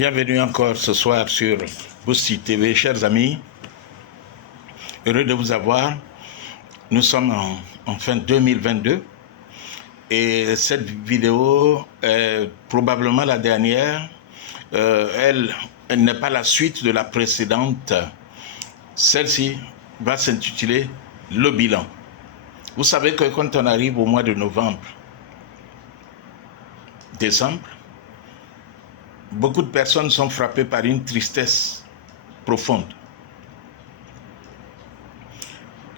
Bienvenue encore ce soir sur Boosty TV, chers amis. Heureux de vous avoir. Nous sommes en fin 2022 et cette vidéo est probablement la dernière. Elle n'est pas la suite de la précédente. Celle-ci va s'intituler Le bilan. Vous savez que quand on arrive au mois de novembre, décembre, beaucoup de personnes sont frappées par une tristesse profonde.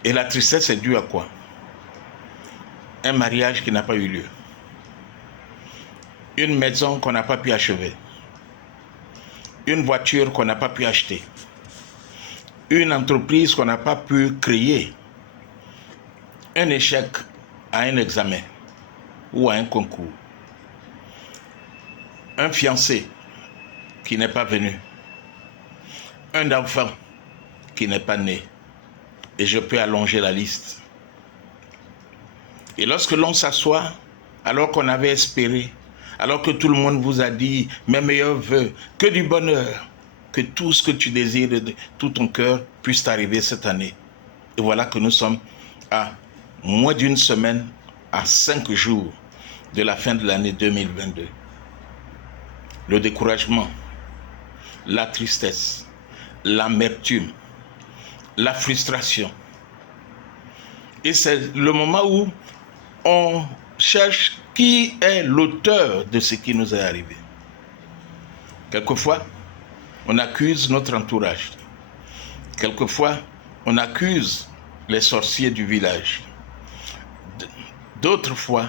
Et la tristesse est due à quoi? Un mariage qui n'a pas eu lieu. Une maison qu'on n'a pas pu achever. Une voiture qu'on n'a pas pu acheter. Une entreprise qu'on n'a pas pu créer. Un échec à un examen ou à un concours. Un fiancé qui n'est pas venu. Un enfant qui n'est pas né. Et je peux allonger la liste. Et lorsque l'on s'assoit, alors qu'on avait espéré, alors que tout le monde vous a dit mes meilleurs vœux, que du bonheur, que tout ce que tu désires de tout ton cœur puisse t'arriver cette année. Et voilà que nous sommes à moins d'une semaine, à 5 jours de la fin de l'année 2022. Le découragement, la tristesse, l'amertume, la frustration. Et c'est le moment où on cherche qui est l'auteur de ce qui nous est arrivé. Quelquefois, on accuse notre entourage. Quelquefois, on accuse les sorciers du village. D'autres fois,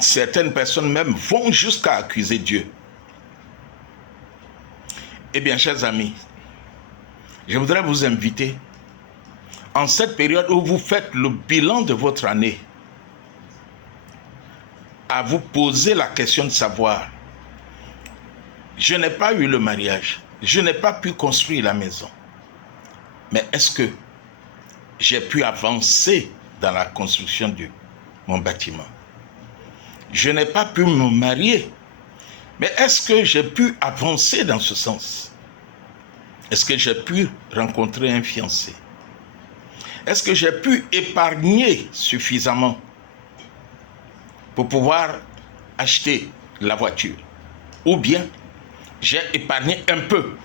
certaines personnes même vont jusqu'à accuser Dieu. Eh bien, chers amis, je voudrais vous inviter, en cette période où vous faites le bilan de votre année, à vous poser la question de savoir, je n'ai pas eu le mariage, je n'ai pas pu construire la maison, mais est-ce que j'ai pu avancer dans la construction de mon bâtiment? Je n'ai pas pu me marier, mais est-ce que j'ai pu avancer dans ce sens? Est-ce que j'ai pu rencontrer un fiancé? Est-ce que j'ai pu épargner suffisamment pour pouvoir acheter la voiture? Ou bien j'ai épargné un peu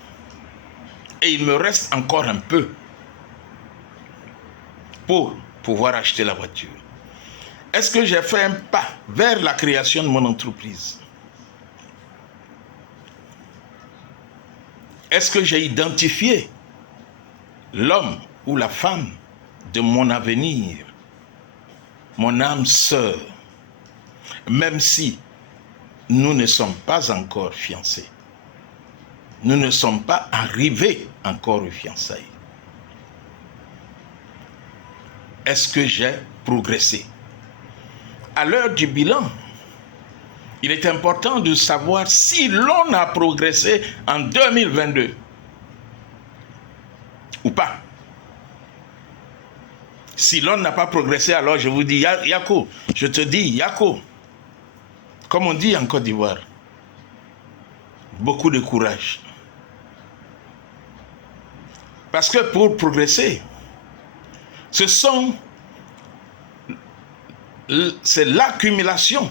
et il me reste encore un peu pour pouvoir acheter la voiture? Est-ce que j'ai fait un pas vers la création de mon entreprise? Est-ce que j'ai identifié l'homme ou la femme de mon avenir, mon âme sœur, même si nous ne sommes pas encore fiancés? Nous ne sommes pas arrivés encore aux fiançailles. Est-ce que j'ai progressé? À l'heure du bilan, il est important de savoir si l'on a progressé en 2022 ou pas. Si l'on n'a pas progressé, alors je vous dis, Yako, je te dis, Yako, comme on dit en Côte d'Ivoire, beaucoup de courage. Parce que pour progresser, c'est l'accumulation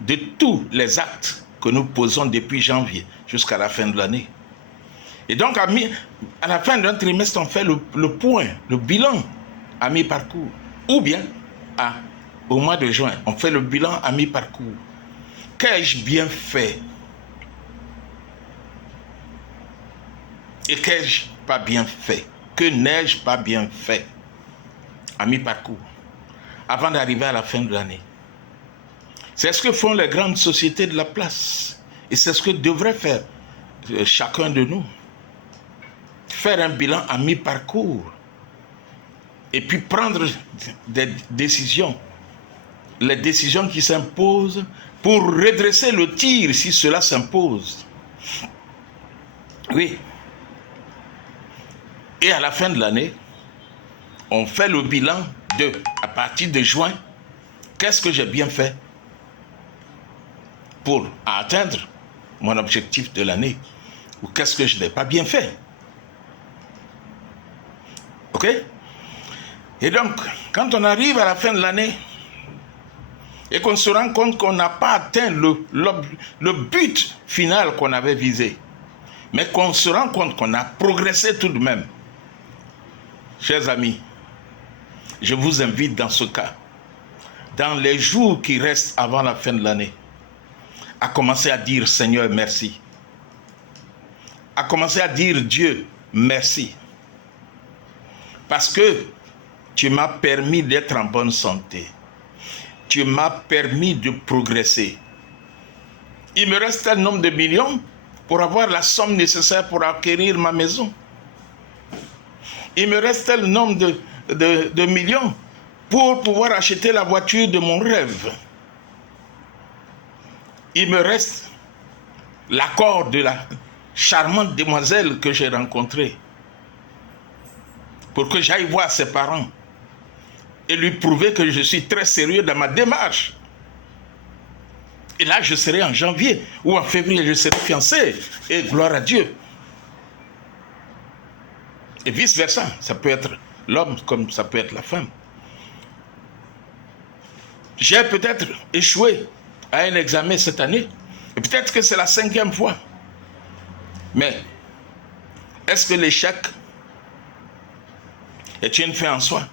de tous les actes que nous posons depuis janvier jusqu'à la fin de l'année. Et donc, à la fin d'un trimestre, on fait le point, le bilan à mi-parcours. Ou bien, au mois de juin, on fait le bilan à mi-parcours. Qu'ai-je bien fait? Et qu'ai-je pas bien fait? Que n'ai-je pas bien fait à mi-parcours, avant d'arriver à la fin de l'année? C'est ce que font les grandes sociétés de la place. Et c'est ce que devrait faire chacun de nous. Faire un bilan à mi-parcours. Et puis prendre des décisions. Les décisions qui s'imposent pour redresser le tir si cela s'impose. Oui. Et à la fin de l'année, on fait le bilan à partir de juin, qu'est-ce que j'ai bien fait pour atteindre mon objectif de l'année? Ou qu'est-ce que je n'ai pas bien fait? Ok? Et donc, quand on arrive à la fin de l'année et qu'on se rend compte qu'on n'a pas atteint le but final qu'on avait visé, mais qu'on se rend compte qu'on a progressé tout de même, chers amis, je vous invite dans ce cas, dans les jours qui restent avant la fin de l'année, à commencer à dire Seigneur merci, à commencer à dire Dieu merci, parce que tu m'as permis d'être en bonne santé, tu m'as permis de progresser. Il me reste tel nombre de millions pour avoir la somme nécessaire pour acquérir ma maison. Il me reste tel nombre de millions pour pouvoir acheter la voiture de mon rêve. Il me reste l'accord de la charmante demoiselle que j'ai rencontrée pour que j'aille voir ses parents et lui prouver que je suis très sérieux dans ma démarche. Et là, je serai en janvier ou en février, je serai fiancé. Et gloire à Dieu. Et vice-versa. Ça peut être l'homme comme ça peut être la femme. J'ai peut-être échoué à un examen cette année. Et peut-être que c'est la 5e fois. Mais est-ce que l'échec est une fin en soi?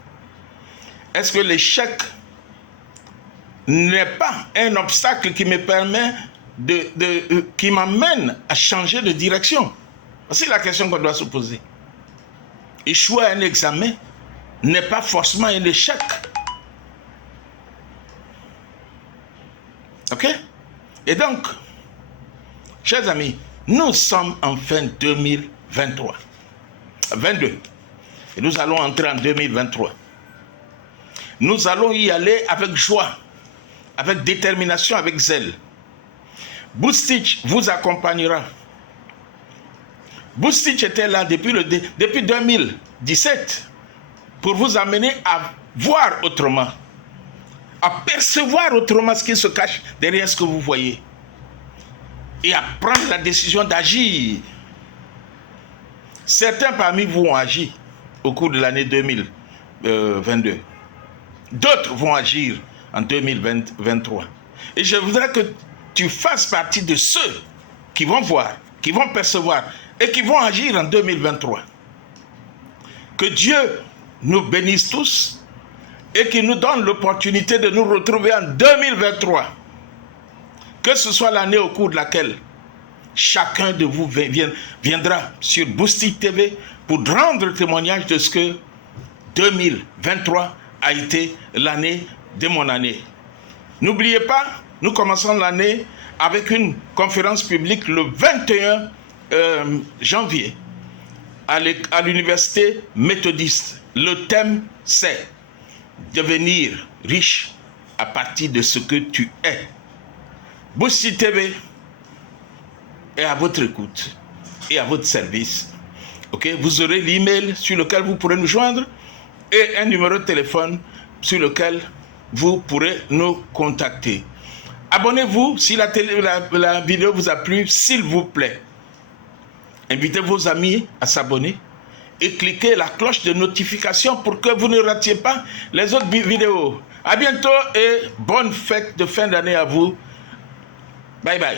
Est-ce que l'échec n'est pas un obstacle qui me permet qui m'amène à changer de direction? C'est la question qu'on doit se poser. Échouer à un examen n'est pas forcément un échec. Ok? Et donc, chers amis, nous sommes en fin 2023. 22. Et nous allons entrer en 2023. Nous allons y aller avec joie, avec détermination, avec zèle. Boostich vous accompagnera. Boostich était là depuis 2017 pour vous amener à voir autrement, à percevoir autrement ce qui se cache derrière ce que vous voyez et à prendre la décision d'agir. Certains parmi vous ont agi au cours de l'année 2022. D'autres vont agir en 2023. Et je voudrais que tu fasses partie de ceux qui vont voir, qui vont percevoir et qui vont agir en 2023. Que Dieu nous bénisse tous et qu'il nous donne l'opportunité de nous retrouver en 2023. Que ce soit l'année au cours de laquelle chacun de vous viendra sur Boostich TV pour rendre témoignage de ce que 2023 a été l'année de mon année. N'oubliez pas, nous commençons l'année avec une conférence publique le 21 janvier à l'université méthodiste. Le thème c'est devenir riche à partir de ce que tu es. Boostich TV est à votre écoute et à votre service. Ok, vous aurez l'email sur lequel vous pourrez nous joindre et un numéro de téléphone sur lequel vous pourrez nous contacter. Abonnez-vous si la vidéo vous a plu, s'il vous plaît. Invitez vos amis à s'abonner et cliquez la cloche de notification pour que vous ne ratiez pas les autres vidéos. À bientôt et bonne fête de fin d'année à vous. Bye bye.